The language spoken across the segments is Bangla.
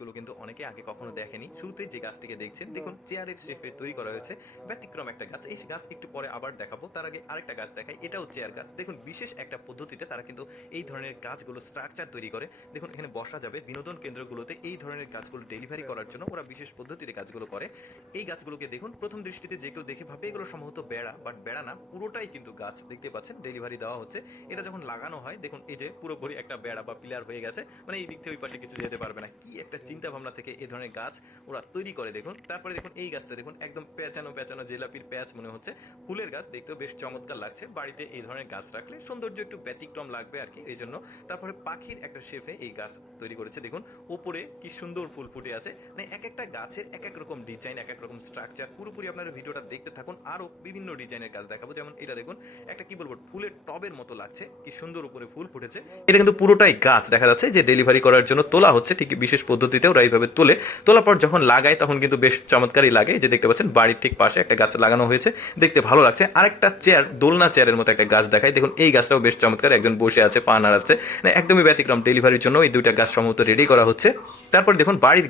গুলো কিন্তু অনেকে আগে কখনো দেখেনি। শুরুতেই যে গাছটিকে দেখছেন দেখুন চেয়ারের শেপে তৈরি করা হয়েছে। ব্যতিক্রম একটা গাছ। এই গাছ একটু পরে আবার দেখাবো। তার আগে আরেকটা গাছ দেখাই। এটাও চেয়ার গাছ। দেখুন বিশেষ একটা পদ্ধতিতে তারা কিন্তু এই ধরনের গাছগুলো স্ট্রাকচার তৈরি করে। দেখুন এখানে বসা যাবে। বিনোদন কেন্দ্রগুলোতে এই ধরনের গাছগুলো ডেলিভারি করার জন্য ওরা বিশেষ পদ্ধতিতে গাছগুলো করে। এই গাছগুলোকে দেখুন প্রথম দৃষ্টিতে যে কেউ দেখে ভাবে এগুলো সম্ভবত বেড়া, বাট বেড়া না, পুরোটাই কিন্তু গাছ। দেখতে পাচ্ছেন ডেলিভারি দেওয়া হচ্ছে। এটা যখন লাগানো হয় দেখুন এই যে পুরোপুরি একটা বেড়া বা পিলার হয়ে গেছে, মানে এই দিক থেকে ওই পাশে কিছু যেতে পারবে না। কি একটা চিন্তা ভাবনা থেকে এই ধরনের গাছ ওরা তৈরি করে দেখুন। তারপরে দেখুন এই গাছটা দেখুন একদম পেঁচানো পেঁচানো জিলাপির প্যাচ মনে হচ্ছে। ফুলের গাছ দেখতেও বেশ চমৎকার লাগছে। বাড়িতে এই ধরনের গাছ রাখলে সৌন্দর্য একটু ব্যতিক্রম লাগবে আর কি, এই জন্য। তারপরে পাখির একটা শেপে এই গাছ তৈরি করেছে দেখুন। উপরে কি সুন্দর ফুল ফুটে আছে। মানে এক একটা গাছের এক এক রকম ডিজাইন, এক এক রকম স্ট্রাকচার। পুরোপুরি আপনারা ভিডিওটা দেখতে থাকুন, আরো বিভিন্ন ডিজাইনের গাছ দেখাবো। যেমন এটা দেখুন একটা কি বলবো ফুলের টবের মতো লাগছে, কি সুন্দর উপরে ফুল ফুটেছে। এটা কিন্তু পুরোটাই গাছ দেখা যাচ্ছে যে ডেলিভারি করার জন্য তোলা হচ্ছে। ঠিক বিশেষ পদ্ধতিতে ওরা এইভাবে তোলে। তোলার পর যখন লাগায় তখন কিন্তু বেশ চমৎকারই লাগে। যে দেখতে পাচ্ছেন বাড়ির ঠিক পাশে একটা গাছ লাগানো হয়েছে, দেখতে ভালো লাগছে। আরেকটা চেয়ার, দোলনা চেয়ারের মতো একটা গাছ দেখায় দেখুন। এই গাছটাও বেশ চমৎকার, একজন বসে আছে, পা নাড়াচ্ছে। মানে একদমই ব্যতিক্রম। ডেলিভারির জন্য এই দুইটা গাছ সম্ভবত রেডি করা হচ্ছে। তারপর দেখুন বাড়ির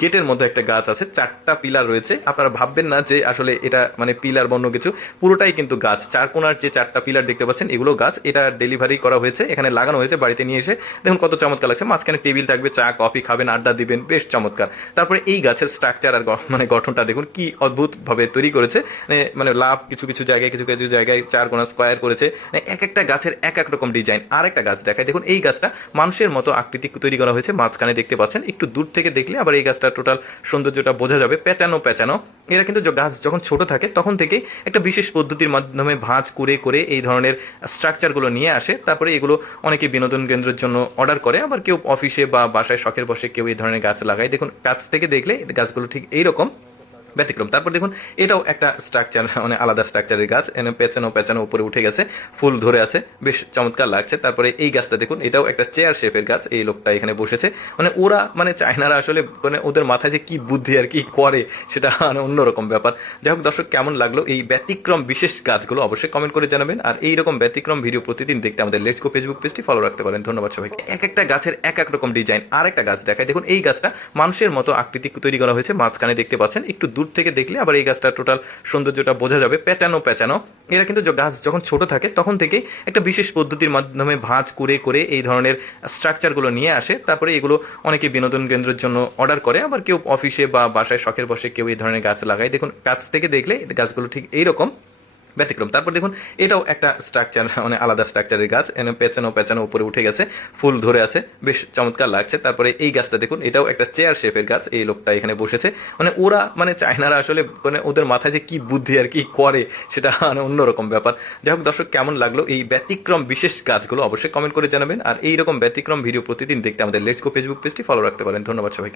গেটের মধ্যে একটা গাছ আছে, 4টা পিলার রয়েছে। আপনারা ভাববেন না যে আসলে এটা মানে পিলার বন্য কিছু, পুরোটাই কিন্তু গাছ। চার কোনার যে 4টা পিলার দেখতে পাচ্ছেন এগুলো গাছ। এটা ডেলিভারি করা হয়েছে, এখানে লাগানো হয়েছে বাড়িতে নিয়ে এসে। দেখুন কত চমৎকার লাগছে। মাঝখানে টেবিল থাকবে, চা কফি খাবেন, আড্ডা দিবেন, বেশ চমৎকার। তারপরে এই গাছের স্ট্রাকচার আর মানে গঠনটা দেখুন কি অদ্ভুত ভাবে তৈরি করেছে। মানে লাভ কিছু কিছু জায়গায়, কিছু কিছু জায়গায় 4 কোনা স্কোয়ার করেছে। এক একটা গাছের এক এক রকম ডিজাইন। আর একটা গাছ দেখায় দেখুন। এই গাছটা মানুষের মতো আকৃতি তৈরি করা হয়েছে। মাঝখানে দেখতে পাচ্ছেন, একটু দূর থেকে দেখলে আবার এই গাছটা টোটাল সৌন্দর্যটা বোঝা যাবে। পেঁচানো পেঁচানো। এরা কিন্তু গাছ যখন ছোট থাকে তখন থেকেই একটা বিশেষ পদ্ধতির মাধ্যমে ভাঁজ করে করে এই ধরনের স্ট্রাকচারগুলো নিয়ে আসে। তারপরে এগুলো অনেকে বিনোদন কেন্দ্রের জন্য অর্ডার করে, আবার কেউ অফিসে বা বাসায় শখের বসে কেউ এই ধরনের গাছ লাগায়। দেখুন কাছ থেকে দেখলে গাছগুলো ঠিক এইরকম ব্যতিক্রম। তারপর দেখুন এটাও একটা স্ট্রাকচার, মানে আলাদা স্ট্রাকচারের গাছ। এনে পেঁচানো পেঁচানো উপরে উঠে গেছে, ফুল ধরে আছে, বেশ চমৎকার লাগছে। তারপরে এই গাছটা দেখুন, এটাও একটা চেয়ার শেপের গাছ। এই লোকটা এখানে বসেছে। মানে ওরা মানে চায়নারা আসলে মানে ওদের মাথায় যে কি বুদ্ধি আর কি করে সেটা মানে অন্যরকম ব্যাপার। যাই হোক দর্শক, কেমন লাগলো এই ব্যতিক্রম বিশেষ গাছগুলো অবশ্যই কমেন্ট করে জানাবেন। আর এইরকম ব্যতিক্রম ভিডিও প্রতিদিন দেখতে আমাদের লেটস গো ফেসবুক পেজটি ফলো রাখতে পারেন। ধন্যবাদ সবাইকে। এক একটা গাছের এক এক রকম ডিজাইন। আর একটা গাছ দেখায় দেখুন। এই গাছটা মানুষের মতো আকৃতি তৈরি করা হয়েছে। মাঝখানে দেখতে পাচ্ছেন, একটু দূর থেকে দেখলে আবার এই গাছটা টোটাল সৌন্দর্যটা বোঝা যাবে। পেঁচানো পেঁচানো। এরা কিন্তু গাছ যখন ছোট থাকে তখন থেকে একটা বিশেষ পদ্ধতির মাধ্যমে ভাঁজ করে করে এই ধরনের স্ট্রাকচারগুলো নিয়ে আসে। তারপরে এগুলো অনেকে বিনোদন কেন্দ্রের জন্য অর্ডার করে, আবার কেউ অফিসে বা বাসায় শখের বসে কেউ এই ধরনের গাছ লাগায়। দেখুন কাছ থেকে দেখলে গাছগুলো ঠিক এইরকম ব্যতিক্রম। তারপর দেখুন এটাও একটা স্ট্রাকচার, মানে আলাদা স্ট্রাকচারের গাছ। এনে পেঁচানো পেঁচানো উপরে উঠে গেছে, ফুল ধরে আছে, বেশ চমৎকার লাগছে। তারপরে এই গাছটা দেখুন, এটাও একটা চেয়ার শেপের গাছ। এই লোকটা এখানে বসেছে। মানে ওরা মানে চায়নারা আসলে মানে ওদের মাথায় যে কি বুদ্ধি আর কি করে সেটা মানে অন্যরকম ব্যাপার। যাই হোক দর্শক, কেমন লাগলো এই ব্যতিক্রম বিশেষ গাছগুলো অবশ্যই কমেন্ট করে জানাবেন। আর এইরকম ব্যতিক্রম ভিডিও প্রতিদিন দেখতে আমাদের লেটস গো ফেসবুক পেজটি ফলো রাখতে পারেন। ধন্যবাদ সবাইকে।